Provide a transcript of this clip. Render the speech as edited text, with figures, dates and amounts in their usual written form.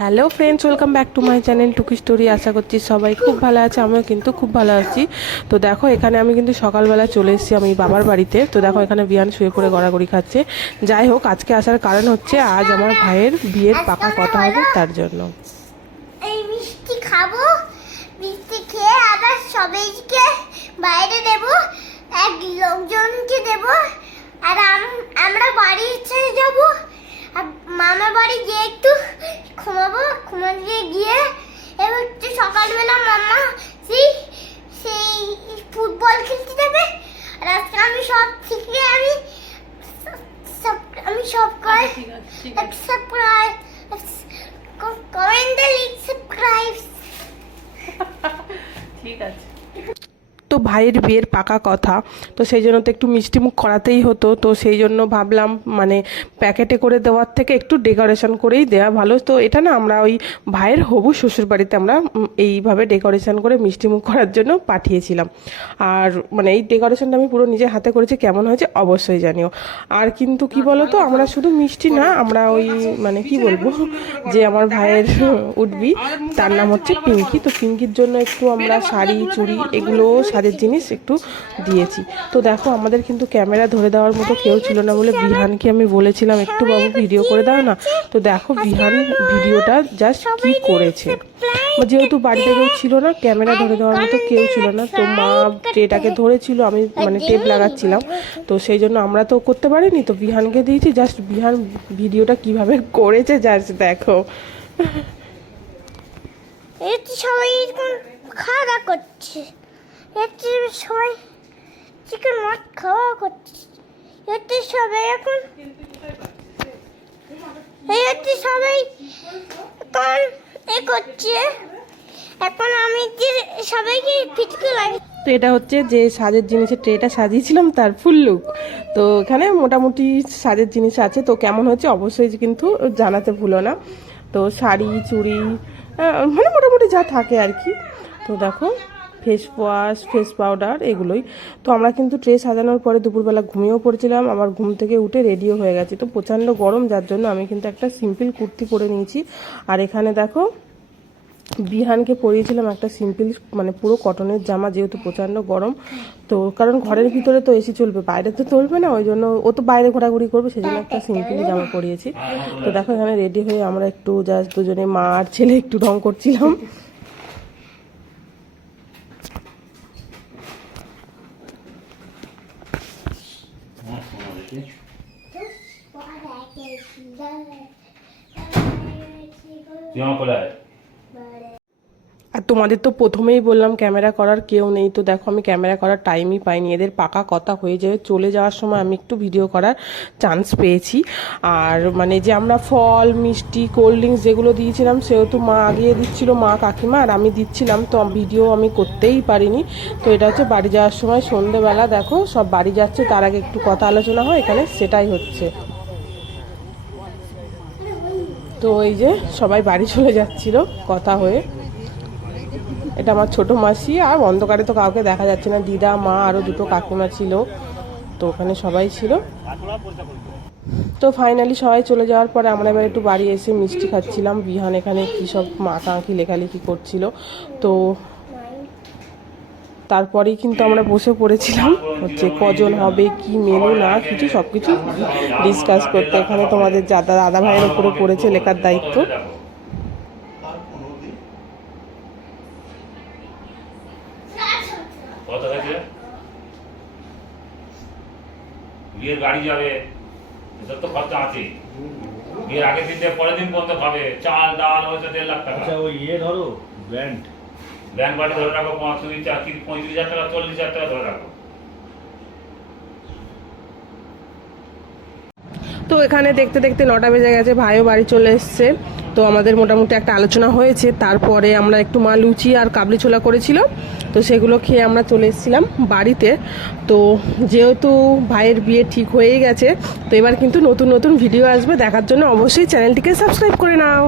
Hello friends, welcome back to my channel টুকি story. আশা করছি সবাই খুব ভালো আছে, আমিও কিন্তু খুব ভালো আছি। তো দেখো এখানে আমি কিন্তু সকালবেলা চলে এসেছি আমি বাবার বাড়িতে। তো দেখো এখানে বিয়ান শুয়ে পড়ে গড়াগড়ি খাচ্ছে। যাই হোক, আজকে আসার কারণ হচ্ছে আজ আমার ভাইয়ের বিয়ের পাকা কথা হবে, তার জন্য এই মিষ্টি খাবো, মিষ্টি খেয়ে আবার সবাইকে বাইরে দেব, এক লোকজনকে দেব, আর আমরা বাড়ি ছেড়ে যাব, আর মামা বাড়ি গিয়ে একটু ঘুমাতে গিয়ে এবার সকালবেলা মামা সেই সেই ফুটবল খেলতে যাবে। আর আজকে আমি সব থেকে আমি সব করে সাবস্ক্রাইব কমেন্ট সাবস্ক্রাইব। ঠিক আছে। তো ভাইয়ের বিয়ের পাকা কথা, তো সেই জন্য তো একটু মিষ্টি মুখ করাতেই হতো। তো সেই জন্য ভাবলাম মানে প্যাকেটে করে দেওয়ার থেকে একটু ডেকোরেশন করেই দেওয়া ভালো। তো এটা না আমরা ওই ভাইয়ের হবু শ্বশুর বাড়িতে আমরা এইভাবে ডেকোরেশন করে মিষ্টি মুখ করার জন্য পাঠিয়েছিলাম। আর মানে এই ডেকোরেশনটা আমি পুরো নিজে হাতে করেছি, কেমন হয়েছে অবশ্যই জানিও। আর কিন্তু কি বলো তো, আমরা শুধু মিষ্টি না, আমরা ওই মানে কি বলবো, যে আমার ভাইয়ের উঠবি তার নাম হচ্ছে পিঙ্কি। তো পিঙ্কির জন্য একটু আমরা শাড়ি চুড়ি এগুলো সাজের জিনিস একটু দিয়েছি। তো দেখো আমাদের কিন্তু ক্যামেরা ধরে দেওয়ার মতো কেউ ছিল না বলে বিহানকে আমি বলেছিলাম একটু বাবু ভিডিও করে দাও না। তো দেখো বিহান ভিডিওটা জাস্ট কি করেছে। যেহেতু বাড়িতে কেউ ছিল না, ক্যামেরা ধরে দেওয়ার মতো কেউ ছিল না, তো মা ট্রেটাকে ধরেছিল, আমি মানে টেপ লাগাচ্ছিলাম, তো সেই জন্য আমরা তো করতে পারিনি, তো বিহানকে দিয়েছি। জাস্ট বিহান ভিডিওটা কিভাবে করেছে জাস্ট দেখো। এটি সবাই খাওয়া দাওয়া করছে, এটি সবাই চিকেন মাছ খাওয়া করছে, এটি সবাই এখন এটি সবাই এখন এ করছে। এখন আমি যে সবাইকে ফিটকে লাগি। তো এটা হচ্ছে যে সাজের জিনিসের ট্রেটা সাজিয়েছিলাম তার ফুল লুক। তো এখানে মোটামুটি সাজের জিনিস আছে, তো কেমন হচ্ছে অবশ্যই কিন্তু জানাতে ভুলো না। তো শাড়ি চুড়ি মানে মোটামুটি যা থাকে আর কি। তো দেখো ফেস ওয়াশ ফেস পাউডার এগুলোই। তো আমরা কিন্তু ট্রে সাজানোর পরে দুপুরবেলা ঘুমিয়েও পড়েছিলাম, আমার ঘুম থেকে উঠে রেডিও হয়ে গেছে। তো প্রচণ্ড গরম, যার জন্য আমি কিন্তু একটা সিম্পল কুর্তি পরে নিয়েছি। আর এখানে দেখো বিহানকে পরিয়েছিলাম একটা সিম্পল মানে পুরো কটনের জামা, যেহেতু প্রচণ্ড গরম। তো কারণ ঘরের ভিতরে তো এসি চলবে, বাইরে তো চলবে না, ওই জন্য ও তো বাইরে ঘোরাঘুরি করবে, সেই জন্য একটা সিম্পলি জামা পরিয়েছি। তো দেখো এখানে রেডি হয়ে আমরা একটু জাস্ট দুজনে মা আর ছেলে একটু ঢং করছিলাম। আর তোমাদের তো প্রথমেই বললাম ক্যামেরা করার কেউ নেই। তো দেখো আমি ক্যামেরা করার টাইমই পাইনি, এদের পাকা কথা হয়ে যাবে, চলে যাওয়ার সময় আমি একটু ভিডিও করার চান্স পেয়েছি। আর মানে যে আমরা ফল মিষ্টি কোল্ড ড্রিঙ্কস যেগুলো দিয়েছিলাম, সেহেতু মা আগিয়ে দিচ্ছিল, মা কাকিমা, আর আমি দিচ্ছিলাম, তো ভিডিও আমি করতেই পারিনি। তো এটা হচ্ছে বাড়ি যাওয়ার সময় সন্ধেবেলা, দেখো সব বাড়ি যাচ্ছে, তার আগে একটু কথা আলোচনা হয় এখানে, সেটাই হচ্ছে। তো এই যে সবাই বাড়ি চলে যাচ্ছিল কথা হয়ে। এটা আমার ছোট মাসি, আর অন্ধকারে তো কাউকে দেখা যাচ্ছে না, দিদা মা আরও দুটো কাকিমা ছিল, তো ওখানে সবাই ছিল। তো ফাইনালি সবাই চলে যাওয়ার পরে আমরা এবার একটু বাড়ি এসে মিষ্টি খাচ্ছিলাম। বিহান এখানে কী সব আঁকি লেখালেখি করছিল। তো তারপরেই কিন্তু আমরা বসে পড়েছিলাম হচ্ছে কজন হবে, কি মেনু না কিছু সব কিছু ডিসকাস করতে। এখানে তোমাদের দাদা ভাইয়ের ওপরে পড়েছে লেখার দায়িত্ব। বিয়ের গাড়ি যাবে, এসব তো খরচা আছে। বিয়ের আগের দিন থেকে পরের দিন পর্যন্ত খাবে, চাল ডাল হচ্ছে 1.5 লাখ টাকা। আচ্ছা ওই ধরো ব্যান্ড বাড়ি ধরে রাখো 35,000 টাকা 40,000 টাকা ধরে রাখো। তো এখানে দেখতে দেখতে 9টা বেজে গেছে, ভাইও বাড়ি চলে এসছে। তো আমাদের মোটামুটি একটা আলোচনা হয়েছে, তারপরে আমরা একটু মা লুচি আর কাবলি ছোলা করেছিল, তো সেগুলো খেয়ে আমরা চলে এসেছিলাম বাড়িতে। তো যেহেতু ভাইয়ের বিয়ে ঠিক হয়েই গেছে, তো এবার কিন্তু নতুন নতুন ভিডিও আসবে, দেখার জন্য অবশ্যই চ্যানেলটিকে সাবস্ক্রাইব করে নাও।